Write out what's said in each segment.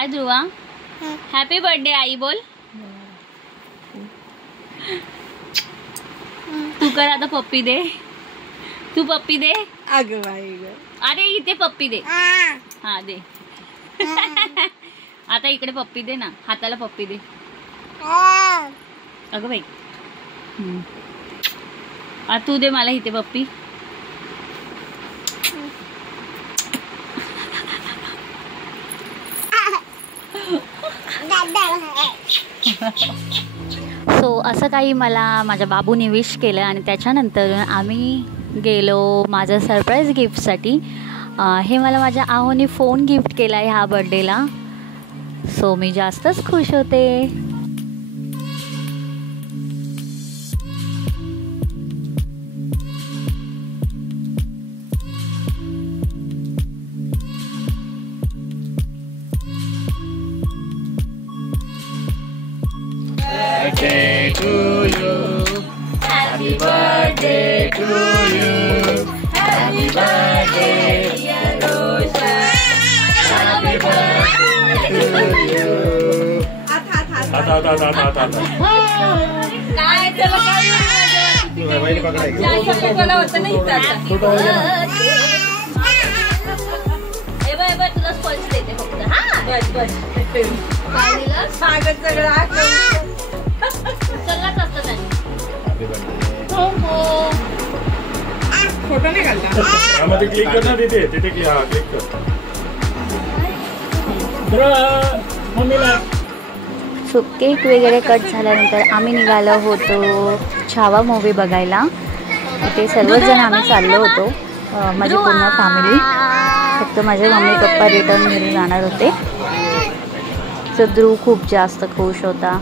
काय Dhruva, happy birthday आई बोल. तू कर आता, पप्पी दे. तू पप्पी दे. अगं बाई ग. अरे इथे पप्पी दे. हा दे. आता इकडे पप्पी दे ना, हाताला पप्पी दे. अगं बाई. तू दे मला इथे पप्पी. सो असं काही मला माझ्या बाबूने विश केलं आणि त्याच्यानंतर आम्ही गेलो माझ्या सरप्राईज गिफ्टसाठी. हे मला माझ्या आहोने फोन गिफ्ट केला ह्या बर्थडेला. सो मी जास्तच खुश होते. Birthday to you. Happy birthday to you. Happy birthday, dear Rosha. Happy birthday to you. आता काय त्याला काय मोबाईल पकडायचं. मला होतं नाही तुला स्पॉन्ज देते फक्त. हा बस बस स्वागत सगळं सगळंच असतं त्यांनी. हो हो फोटो नाही घालता. यामध्ये क्लिक कर ना, तिथे तिथे क्लिक कर. मम्मीला सो केक वगैरे कट झाल्यानंतर आम्ही निघालो होतो छावा मूवी बघायला. इथे सर्वजण आम्ही चाललो होतो, माझी पूर्ण फॅमिली. फक्त माझे मम्मी पप्पा रिटर्न घरी जाणार होते. सो ध्रुव खूप जास्त खुश होता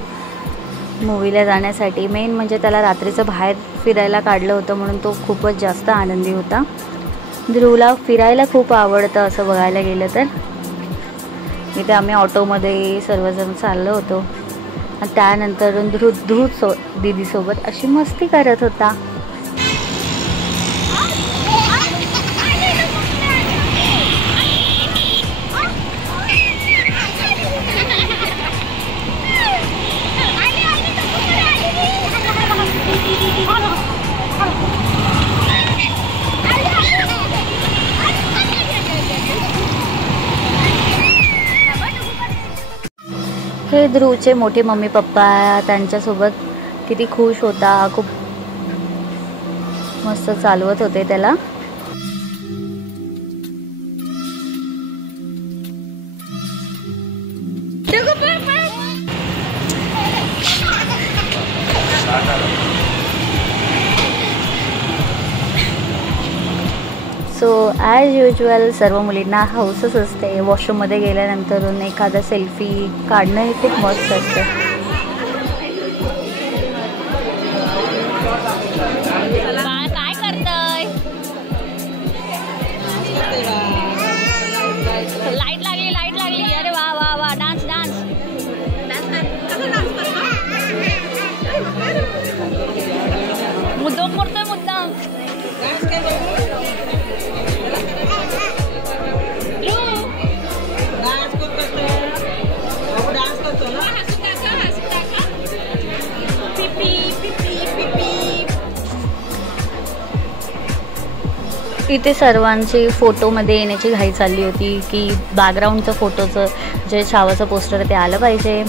मूवीला जाण्यासाठी. मेन म्हणजे त्याला रात्रीचं बाहेर फिरायला काढलं होतं म्हणून तो खूपच जास्त आनंदी होता. ध्रुवला फिरायला खूप आवडतं असं बघायला गेलं तर. इथे आम्ही ऑटोमध्ये सर्वजण चाललो होतो आणि त्यानंतर ध्रुव दीदीसोबत अशी मस्ती करत होता. हे ध्रुवचे मोठे मम्मी पप्पा, त्यांच्यासोबत किती खुश होता. खूप मस्त चालवत होते त्याला. सो ॲज युजल सर्व मुलींना हौसच असते वॉशरूममध्ये गेल्यानंतर एखादा सेल्फी काढणं हे खूप मस्त असतं. काय करतोय? लाईट लागली, लाईट लागली. अरे वा वा वा. डान्स डान्स मुद्दाम करतोय, मुद्दाम. इथे सर्वांची फोटोमध्ये येण्याची घाई चालली होती की बॅकग्राऊंडचं फोटोचं जे छावाचं पोस्टर ते आलं पाहिजे.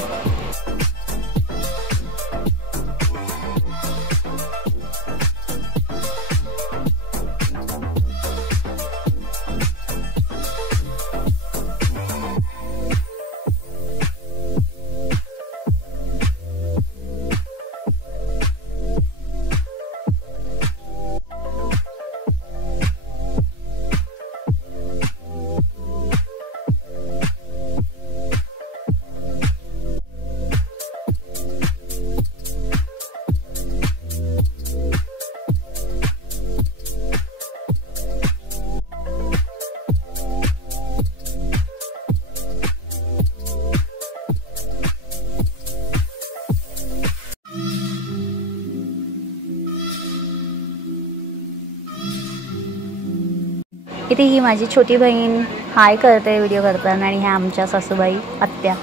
इथे ही माझी छोटी बहीण, हाय करते व्हिडिओ करताना. आणि ह्या आमच्या सासूबाई आत्या.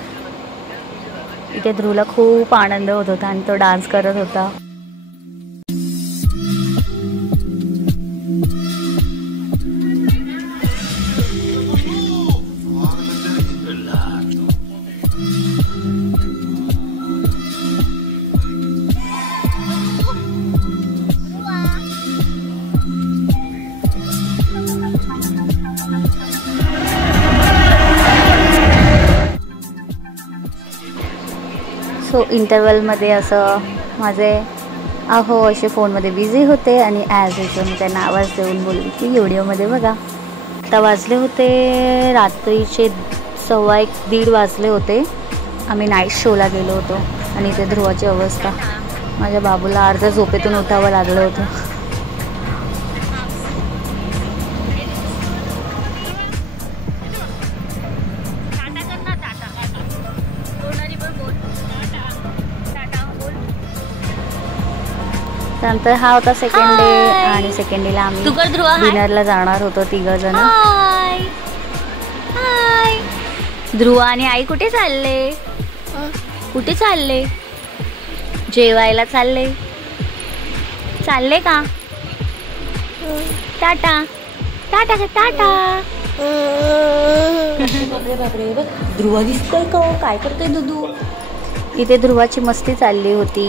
इथे ध्रुवला खूप आनंद होत होता आणि तो डान्स करत होता. सो इंटरवलमध्ये असं माझे अहो असे फोनमध्ये बिझी होते आणि ॲज युजल मी त्यांना आवाज देऊन बोलली की व्हिडिओमध्ये बघा. आता वाजले होते रात्रीचे 1:15-1:30 वाजले होते. आम्ही नाईट शोला गेलो होतो आणि इथे ध्रुवाची अवस्था. माझ्या बाबूला अर्ध्या झोपेतून उठावं लागलं होतं. त्यानंतर हा होता सेकंड डे आणि सेकंड डेला आम्ही डिनरला जाणार होतो 3 जण. ध्रुव आणि आई कुठे चालले? कुठे चालले? जेवायला चालले? चालले का? टाटा टाटा टाटा. बापरे बघ ध्रुव दिसतोय का? काय करतोय दुधू? इथे ध्रुवाची मस्ती चालली होती.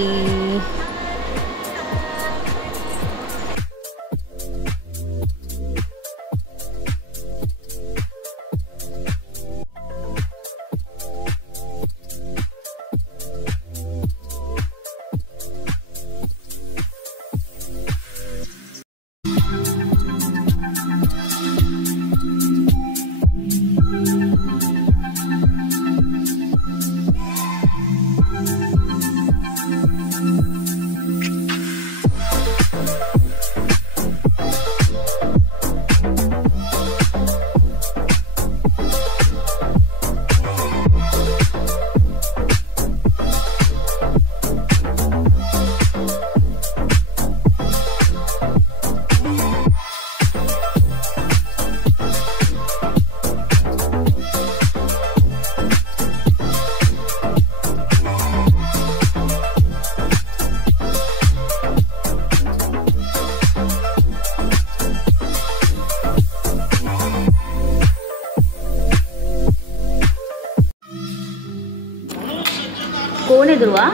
कोण आहे ध्रुवा?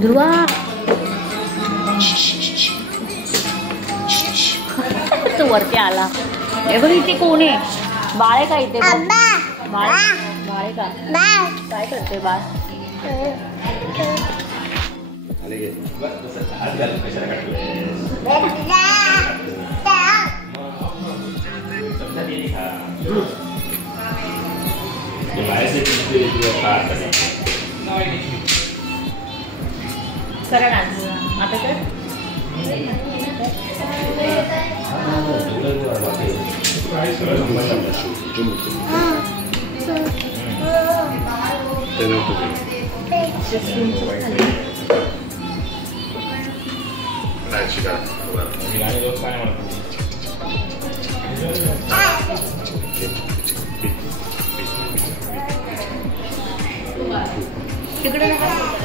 ध्रुवा तो वरती आला. हे बघ इथे कोण आहे? बाळ आहे का इथे? बाळ आहे का? काय करते बाळ? करा डान्स आता कर.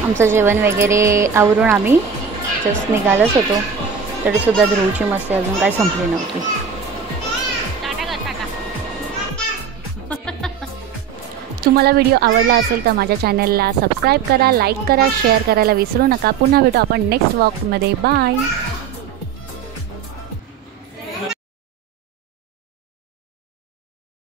आमचं जेवण वगैरे आवरून आम्ही जस्ट निघालच होतो तरीसुद्धा ध्रुवची मस्ती अजून काय संपली नव्हती. तुम्हाला व्हिडिओ आवडला असेल तर माझ्या चॅनलला सबस्क्राईब करा, लाईक करा, शेअर करायला विसरू नका. पुन्हा भेटू आपण नेक्स्ट व्लॉगमध्ये. बाय.